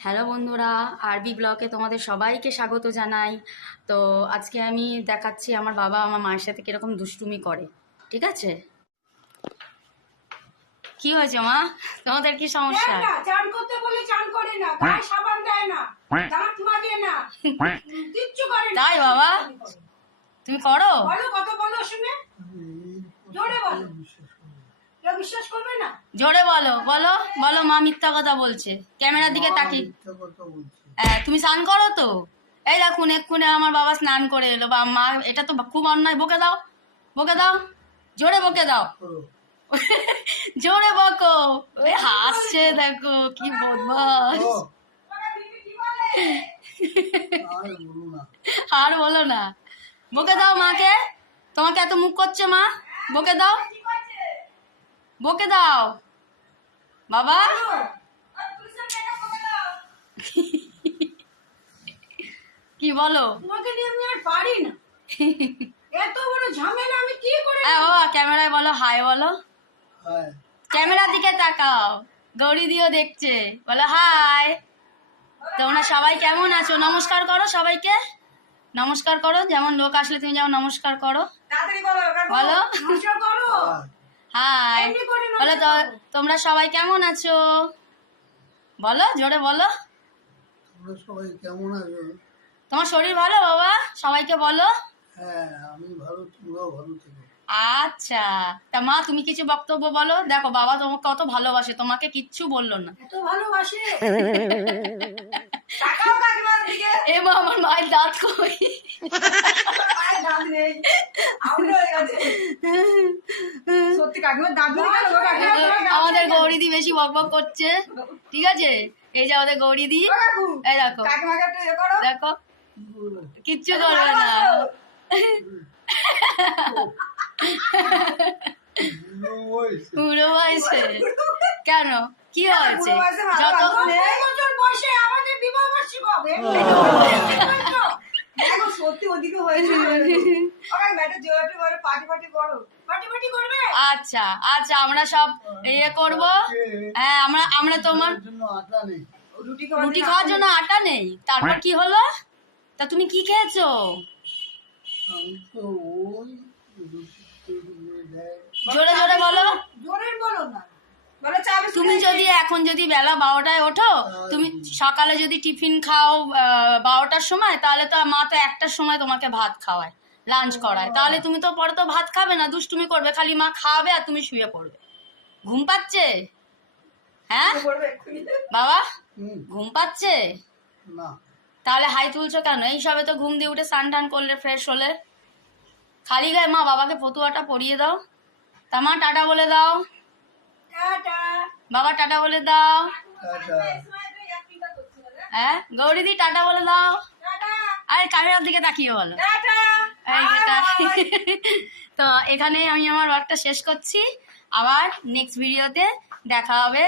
Hello বন্ধুরা, আরবি ব্লগে তোমাদের সবাইকে স্বাগত জানাই। তো আজকে আমি দেখাচ্ছি আমার বাবা আমার মায়ের সাথে কিরকম দুষ্টুমি করে। ঠিক আছে? কি হয়েছে মা? তোমাদের কি সমস্যা? চান করতে বলে চান করে না, গায়ে সাবান দেয় না, দাঁত মাজে না, কিচ্ছু করে না। তাই বাবা? তুমি করো? বলো কত বলো শুনে, জোরে বলো। কেউ বিশ্বাস করবে না। জোরে বলো, বলো বলো। মা মিথ্যা কথা বলছে, ক্যামেরার দিকে তাকি। তুমি স্নান করো তো? এই দেখুন, এক্ষুনি আমার বাবা স্নান করে এলো। বা মা, এটা তো খুব অন্যায়। বকে দাও, বকে দাও, জোরে বকে দাও। জোরে বকো। ওই হাসছে, দেখো কি বদমাস। আর বলো না, বকে দাও মাকে। তোমাকে এত মুখ করছে মা, বকে দাও, বকে দাও বাবা। কি বলো? তোমাকে নিয়ে আমি আর পারি না, এত বড় ঝামেলা আমি কি করে। হ্যাঁ বাবা, ক্যামেরায় বলো হাই, বলো। ক্যামেরার দিকে তাকাও, গৌরী দিও দেখছে, বলো হাই। তোমরা সবাই কেমন আছো? নমস্কার করো সবাইকে, নমস্কার করো। যেমন লোক আসলে তুমি যেমন নমস্কার করো, তাড়াতাড়ি বলো। বলো নমস্কার করো। হাই। এমনি করে বলো তো, তোমরা সবাই কেমন আছো? বলো, জোরে বলো। তোমরা সবাই কেমন আছো? তোমার শরীর ভালো বাবা? সবাইকে বলো। হ্যাঁ, আমি ভালো, তোমরাও ভালো থেকো। আচ্ছা, তা মা তুমি কিছু বক্তব্য বলো। দেখো বাবা তোমাকে কত ভালোবাসে, তোমাকে কিচ্ছু বললো না। এত ভালোবাসে। তাকাও কাকিমার দিকে। এ মা, আমার মায়ের দাঁত কই? মায়ের দাঁত নেই, আউট হয়ে গেছে। সত্যি কাকিমার দাঁত নেই কেন গো কাকিমা? আমাদের গৌরীদি বেশি বকবক করছে। ঠিক আছে, এই যে আমাদের গৌরীদি, এই দেখো কাকিমাকে একটু ইয়ে করো। দেখো, কিচ্ছু করবে না। পুরো বয়সে কেন, কি হয়েছে? যত বছর বয়সে আমাদের বিবাহ বার্ষিক হবে। দেখো সত্যি ওদিকে হয়েছে। ওরা ব্যাটা জোরে বড় পার্টি পার্টি করো। পার্টি পার্টি করবে? আচ্ছা আচ্ছা, আমরা সব ইয়ে করব। হ্যাঁ, আমরা আমরা তোমার জন্য আটা নেই। রুটি খাওয়ার জন্য আটা নেই। তারপর কি হলো? তা তুমি কি খেয়েছো? আমি তো ওই রুটি তৈরি করে দেয়। জোরে জোরে বলো। জোরে বলো না। বলো চা বিস্কুট তুমি যদি এখন যদি বেলা 12টায় ওঠো, তুমি সকালে যদি টিফিন খাও 12টার সময়, তাহলে তো মা তো 1টার সময় তোমাকে ভাত খাওয়ায়, লাঞ্চ করায়। তাহলে তুমি তো পরে তো ভাত খাবে না, দুষ্টুমি করবে, খালি মা খাওয়াবে আর তুমি শুয়ে পড়বে। ঘুম পাচ্ছে? হ্যাঁ করবে এক্ষুনি। বাবা, হুম, ঘুম পাচ্ছে? না, তাহলে হাই তুলছো কেন? এই সবে তো ঘুম দিয়ে উঠে স্নান টান করলে, ফ্রেশ হলে। খালি গায়ে মা বাবাকে ফতুয়াটা পরিয়ে দাও। তা মা টাটা বলে দাও। টাটা। বাবা টাটা বলে দাও। টাটা। হ্যাঁ গৌরীদি টাটা বলে দাও। টাটা। আরে ক্যামেরার দিকে তাকিয়ে বলো। টাটা। এই যেটা। তো এখানে আমি আমার ওয়ার্কটা শেষ করছি। আবার নেক্সট ভিডিওতে দেখা হবে।